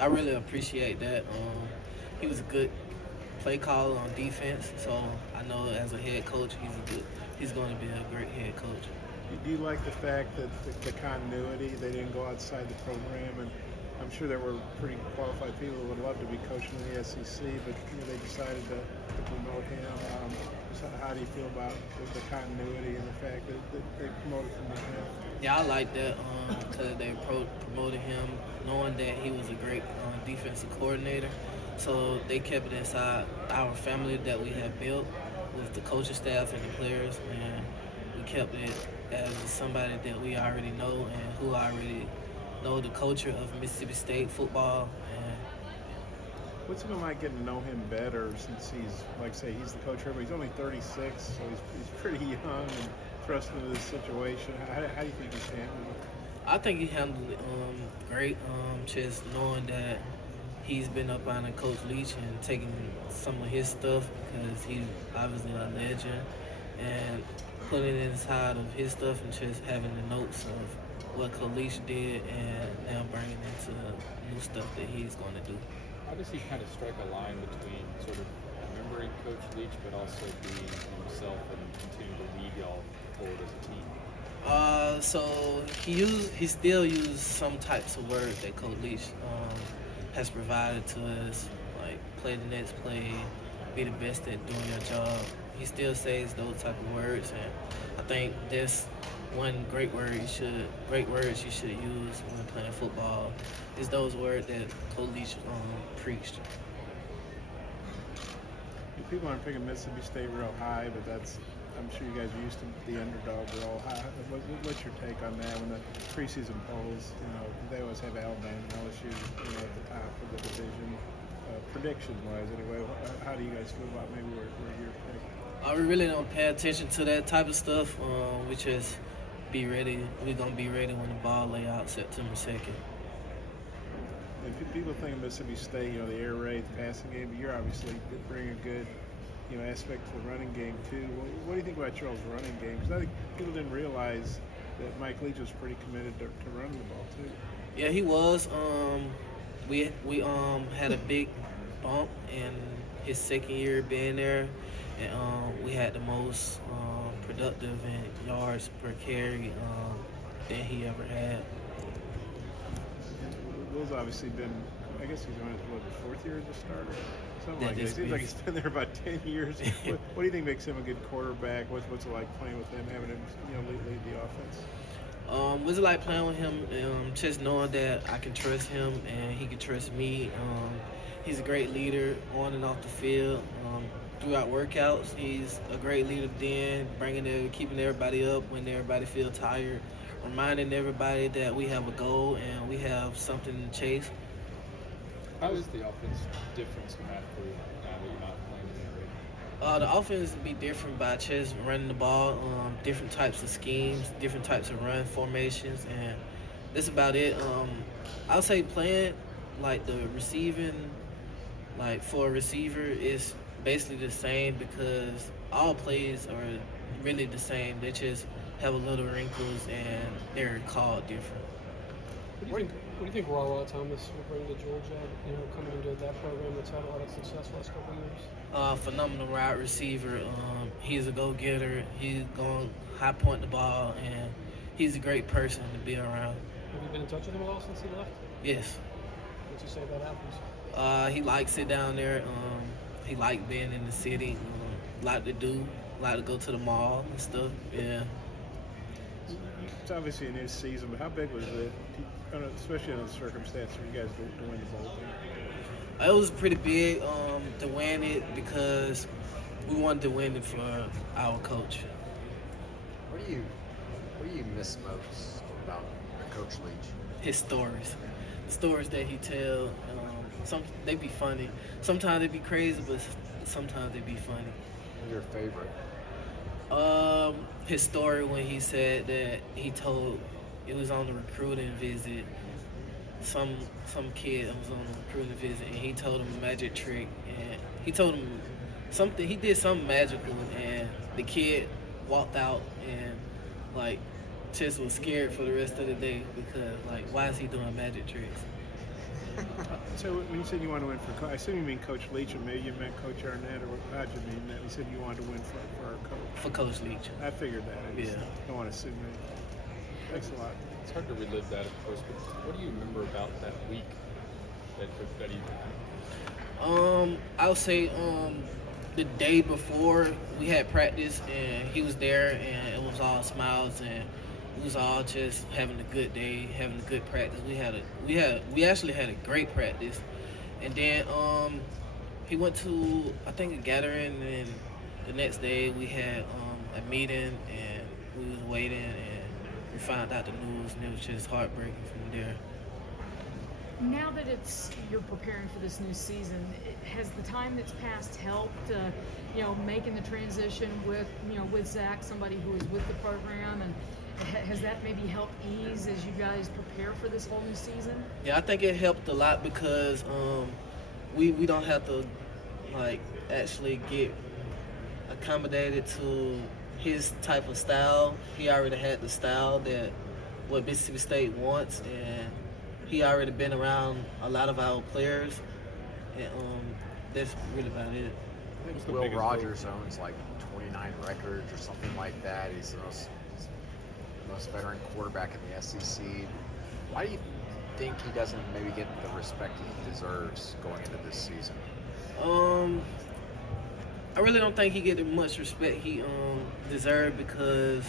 I really appreciate that. He was a good play caller on defense, so I know as a head coach, he's going to be a great head coach. Do you like the fact that the continuity, they didn't go outside the program? And I'm sure there were pretty qualified people who would love to be coaching in the SEC, but they decided to promote him. So how do you feel about the continuity and the fact that they promoted from within? Yeah, I like that because they promoted him knowing that he was a great defensive coordinator. So they kept it inside our family that we have built with the coaching staff and the players, and we kept it as somebody that we already know and who already know the culture of Mississippi State football. And what's it been like getting to know him better since he's, like say, he's the coach, but he's only 36, so he's pretty young and thrust into this situation. How do you think he's handled it? I think he handled it great, just knowing that he's been up under Coach Leach and taking some of his stuff because he's obviously a legend, and putting it inside of his stuff and just having the notes of what Coach Leach did and now bringing into new stuff that he's going to do. How does he kind of strike a line between sort of remembering Coach Leach but also being himself and continuing to lead y'all forward as a team? So he still uses some types of words that Coach Leach has provided to us, like play the next play, be the best at doing your job. He still says those type of words, and I think that's one great word you should use when playing football is those words that Coach Leach preached. People aren't picking Mississippi State real high, but I'm sure you guys are used to the underdog real high. What's your take on that? When the preseason polls, they always have Alabama and LSU, at the top of the division. Prediction-wise, anyway, how do you guys feel about maybe where you're picked? We really don't pay attention to that type of stuff. We just be ready. We're gonna be ready when the ball lay out September 2nd. And people think of Mississippi State, the air raid, the passing game, but you're obviously bringing a good aspect to the running game too. What do you think about your all's running game? Because I think people didn't realize that Mike Leach was pretty committed to running the ball too. Yeah, he was. We had a big bump in his second year being there, and we had the most productive in yards per carry that he ever had. Will's obviously been, I guess he's on his fourth year as a starter, something like that. It seems like he's been there about 10 years. What do you think makes him a good quarterback? What's it like playing with him, having him lead the offense? What's it like playing with him? Just knowing that I can trust him and he can trust me. He's a great leader on and off the field. Throughout workouts, he's a great leader then, keeping everybody up when everybody feels tired, reminding everybody that we have a goal and we have something to chase. How is the offense different schematically now that you're not playing in the air raid? The offense will be different by just running the ball, different types of schemes, different types of run formations, and that's about it. I would say playing like the receiving, like for a receiver, is basically the same because all plays are really the same. They just have a little wrinkles and they're called different. What do you think Raw Thomas will bring to Georgia? Coming into that program that's had a lot of success last couple of years. Phenomenal wide receiver. He's a go-getter. He's going to high point the ball, and he's a great person to be around. Have you been in touch with him at all since he left? Yes. What'd you say about Athens? He likes it down there. He likes being in the city. Like to go to the mall and stuff. Yeah. It's obviously a new season, but how big was it, especially in the circumstance where you guys to win the bowl game? It was pretty big to win it because we wanted to win it for our coach. What do you miss most about Coach Leach? His stories. The stories that he tells. They be funny. Sometimes they be crazy, but sometimes they be funny. Your favorite? His story when he said that it was on the recruiting visit. Some kid was on the recruiting visit, and he told him a magic trick, and he told him something. He did something magical, and the kid walked out and just was scared for the rest of the day because why is he doing magic tricks? So when you said you want to win for I assume you mean Coach Leach, or maybe you meant Coach Arnett, or how'd you mean that? You said you wanted to win for our coach. For Coach Leach. I figured that. I just don't want to assume that. Thanks a lot. It's hard to relive that, of course, but what do you remember about that week that you I would say the day before we had practice and he was there and it was all smiles and we was all just having a good day, having a good practice. We actually had a great practice, and then he went to I think a gathering, and the next day we had a meeting and we was waiting and we found out the news and it was just heartbreaking from there. Now that you're preparing for this new season, has the time that's passed helped, making the transition with Zach, somebody who is with the program, and has that maybe helped ease as you guys prepare for this whole new season? Yeah, I think it helped a lot because we don't have to actually get accommodated to his type of style. He already had the style that what Mississippi State wants, and he already been around a lot of our players, and that's really about it. Will Rogers owns like 29 records or something like that. He's the most veteran quarterback in the SEC. Why do you think he doesn't maybe get the respect he deserves going into this season? I really don't think he get much respect he deserved because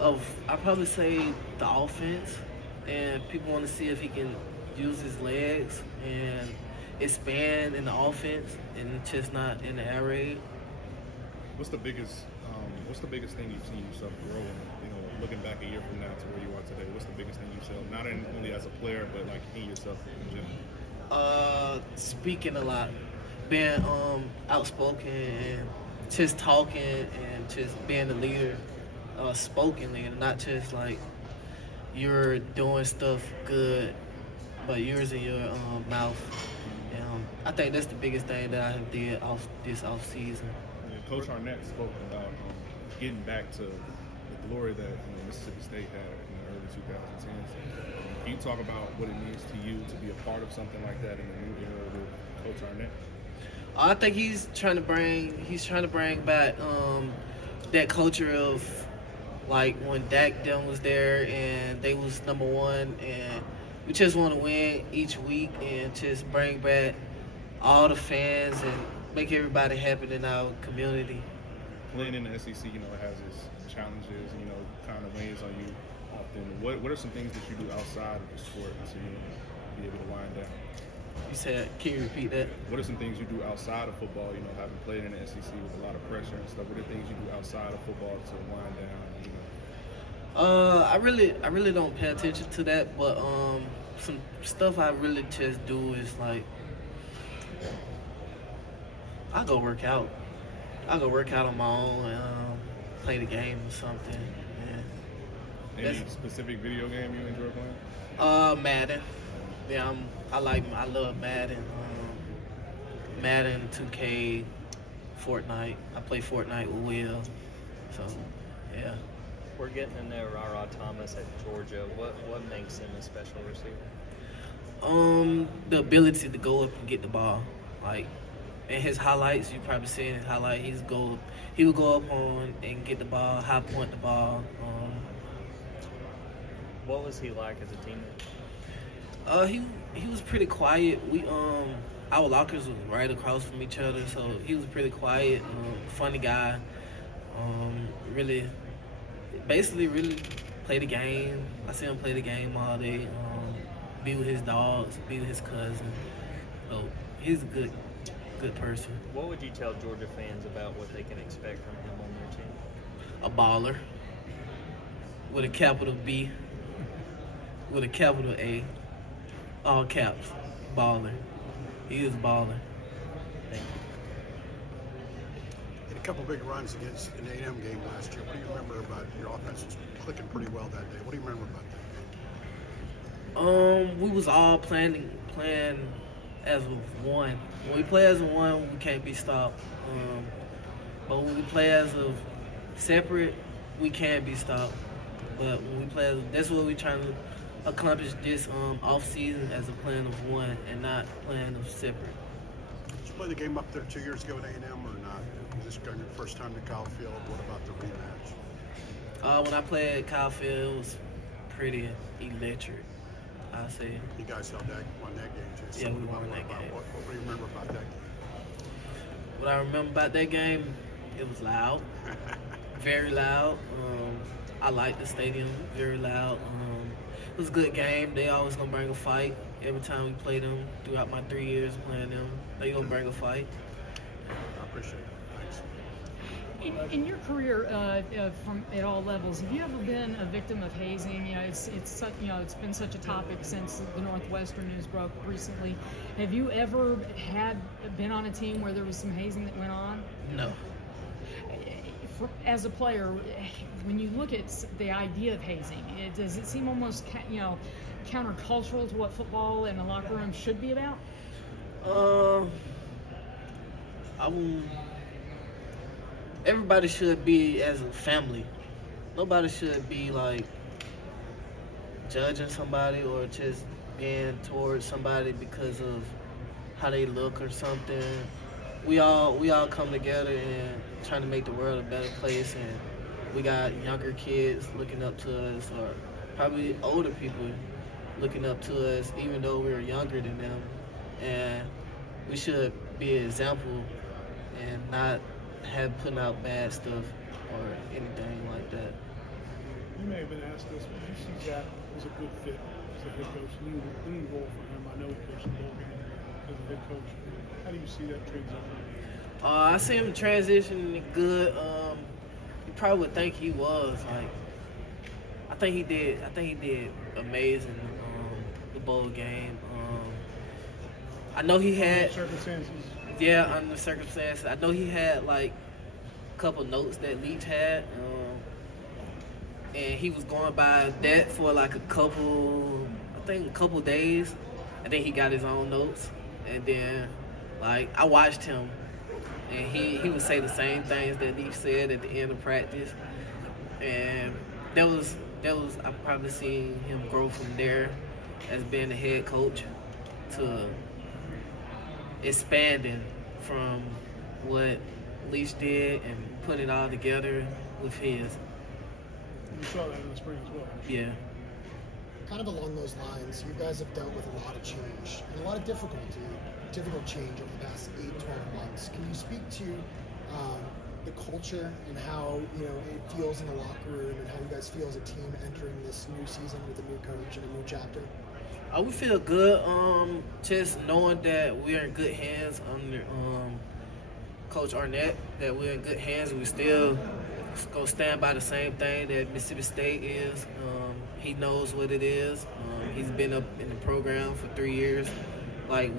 of, I'd probably say, the offense. And people want to see if he can use his legs and expand in the offense and just not in the air raid. What's the biggest thing you've seen yourself grow in? Looking back a year from now to where you are today, what's the biggest thing you've seen? Not only as a player, but like in yourself in general. Speaking a lot, being outspoken and just talking and just being a leader, spoken leader, not just like you're doing stuff good, but yours in your mouth. I think that's the biggest thing that I have did this off season. Coach Arnett spoke about getting back to the glory that Mississippi State had in the early 2010s. Can you talk about what it means to you to be a part of something like that in the new era with Coach Arnett? I think he's trying to bring back that culture of like when Dak Dillon was there and they was number one, and we just want to win each week and just bring back all the fans and make everybody happy in our community. Playing in the SEC, it has its challenges, kind of weighs on you often. What are some things that you do outside of the sport to be able to wind down? You said, can you repeat that? What are some things you do outside of football, having played in the SEC with a lot of pressure and stuff? What are things you do outside of football to wind down? I really don't pay attention to that, but some stuff I really just do is like I go work out. I go work out on my own and play the game or something. Yeah. Any specific video game you enjoy playing? Madden. Yeah, I love Madden. Madden, 2K, Fortnite. I play Fortnite with Will. So, yeah. We're getting to know Rara Thomas at Georgia. What makes him a special receiver? The ability to go up and get the ball. Like in his highlights, you probably seen his highlight. He would go up on and get the ball, high point the ball. What was he like as a teammate? He was pretty quiet. Our lockers was right across from each other, so he was pretty quiet. Funny guy. Really play the game. I see him play the game all day. Be with his dogs, be with his cousin. So he's a good person. What would you tell Georgia fans about what they can expect from him on their team? A baller with a capital B, with a capital A, all caps. Baller. He is a baller. Thank you. A couple big runs against an A&M game last year. What do you remember about your offense? Was clicking pretty well that day. What do you remember about that game? We was all playing as one. When we play as one, we can't be stopped. But when we play as a separate, we can be stopped. But when we play, that's what we're trying to accomplish this off season as a plan of one and not plan of separate. Did you play the game up there 2 years ago at A&M or not? Was this going your first time to Kyle Field? What about the rematch? When I played at Kyle Field, it was pretty electric, I'd say. You guys won that game too. So yeah, we won that game. What do you remember about that game? What I remember about that game, it was loud, very loud. I liked the stadium, very loud. It was a good game. They always gonna bring a fight every time we play them. Throughout my 3 years playing them, they gonna bring a fight. I appreciate it. Thanks. In your career, from at all levels, have you ever been a victim of hazing? You know, it's been such a topic since the Northwestern news broke recently. Have you ever been on a team where there was some hazing that went on? No. As a player, when you look at the idea of hazing, does it seem almost countercultural to what football and the locker room should be about? Everybody should be as a family. Nobody should be like judging somebody or just being towards somebody because of how they look or something. We all come together and trying to make the world a better place, and we got younger kids looking up to us, or probably older people looking up to us, even though we're younger than them. And we should be an example and not putting out bad stuff or anything like that. You may have been asked this, but you see Zach was a good fit as a head coach. New role for him. I know he coached the bowl game as a head coach. How do you see that transition? I see him transitioning good. You probably would think he was like. I think he did amazing. The bowl game. I know he had. Circumstances. Yeah, under the circumstances. I know he had like a couple notes that Leach had, and he was going by that for like a couple days, and then he got his own notes, and then like I watched him, and he would say the same things that Leach said at the end of practice, and that was I probably seen him grow from there as being the head coach to expanding from what Leach did and putting it all together with his. You saw that in the spring as well. Yeah. Kind of along those lines, you guys have dealt with a lot of change and a lot of difficult change over the past 8-12 months. Can you speak to the culture and how it feels in the locker room and how you guys feel as a team entering this new season with a new coach and a new chapter? We feel good, just knowing that we're in good hands under Coach Arnett, that we're in good hands. We still go stand by the same thing that Mississippi State is. He knows what it is. He's been up in the program for 3 years. Like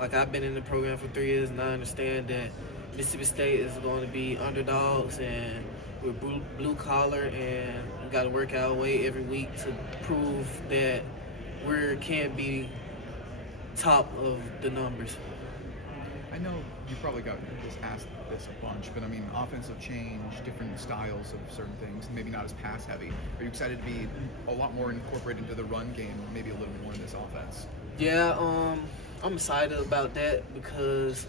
I've been in the program for 3 years, and I understand that Mississippi State is going to be underdogs, and we're blue collar, and we got to work our way every week to prove that we can be top of the numbers. I know you probably got asked this a bunch, but I mean, offensive change, different styles of certain things, maybe not as pass heavy. Are you excited to be a lot more incorporated into the run game, maybe a little more in this offense? Yeah, I'm excited about that because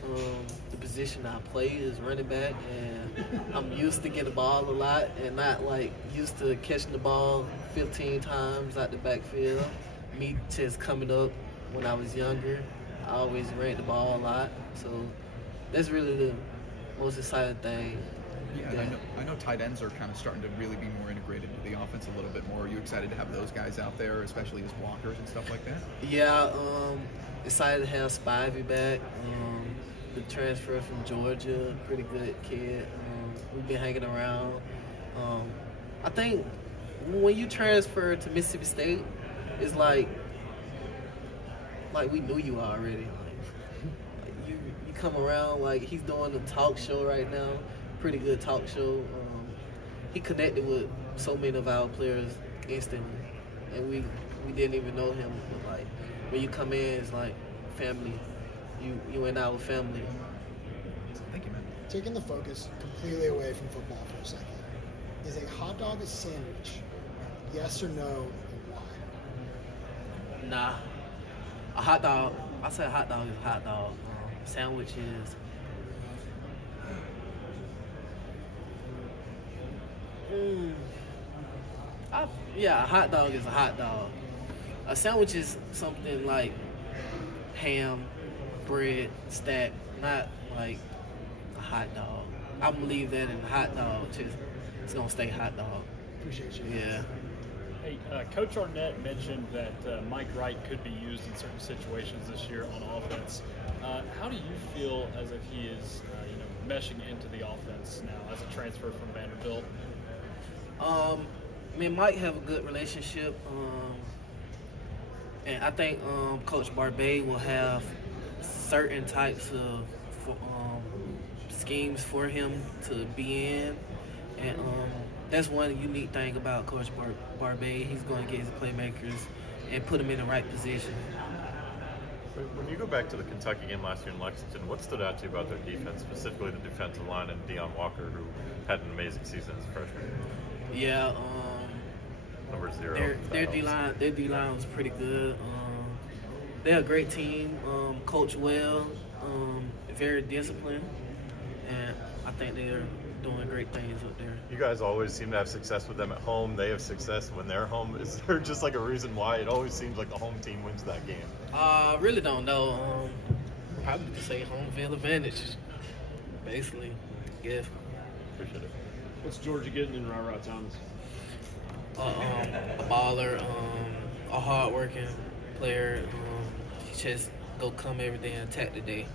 the position I play is running back, and I'm used to getting the ball a lot and not like used to catching the ball 15 times out the backfield. Me just coming up when I was younger, I always ran the ball a lot, so that's really the most exciting thing. Yeah, I know tight ends are kind of starting to really be more integrated into the offense a little bit more. Are you excited to have those guys out there, especially as blockers and stuff like that? Yeah, excited to have Spivey back. The transfer from Georgia, pretty good kid. We've been hanging around. I think when you transfer to Mississippi State, it's like we knew you already. Like you come around, like he's doing a talk show right now, pretty good talk show. He connected with so many of our players instantly, and we didn't even know him. But like when you come in, it's like family. You and our family. Thank you, man. Taking the focus completely away from football for a second, is a hot dog a sandwich? Yes or no, and why? Nah, a hot dog. I say a hot dog is a hot dog. Sandwich is. Yeah, a hot dog is a hot dog. A sandwich is something like ham, bread, stacked, not like a hot dog. I'm gonna leave that in a hot dog. It's gonna stay hot dog. Appreciate you. Yeah. Hey, Coach Arnett mentioned that Mike Wright could be used in certain situations this year on offense. How do you feel as if he is, meshing into the offense now as a transfer from Vanderbilt? Me and Mike have a good relationship, and I think Coach Barbet will have certain types of schemes for him to be in, and that's one unique thing about Coach Barbet. He's going to get his playmakers and put them in the right position. When you go back to the Kentucky game last year in Lexington, what stood out to you about their defense, specifically the defensive line and Deion Walker, who had an amazing season as a freshman? Yeah, number 0. Their D-line was pretty good. They're a great team, coached well, very disciplined, and I think they're doing great things up there. You guys always seem to have success with them at home. They have success when they're home. Is there just like a reason why it always seems like the home team wins that game? I really don't know. Probably to say home field advantage, basically. Yeah. Appreciate it. What's Georgia getting in Rah Thomas? A baller, a hard-working player. He just go come every day and attack the day.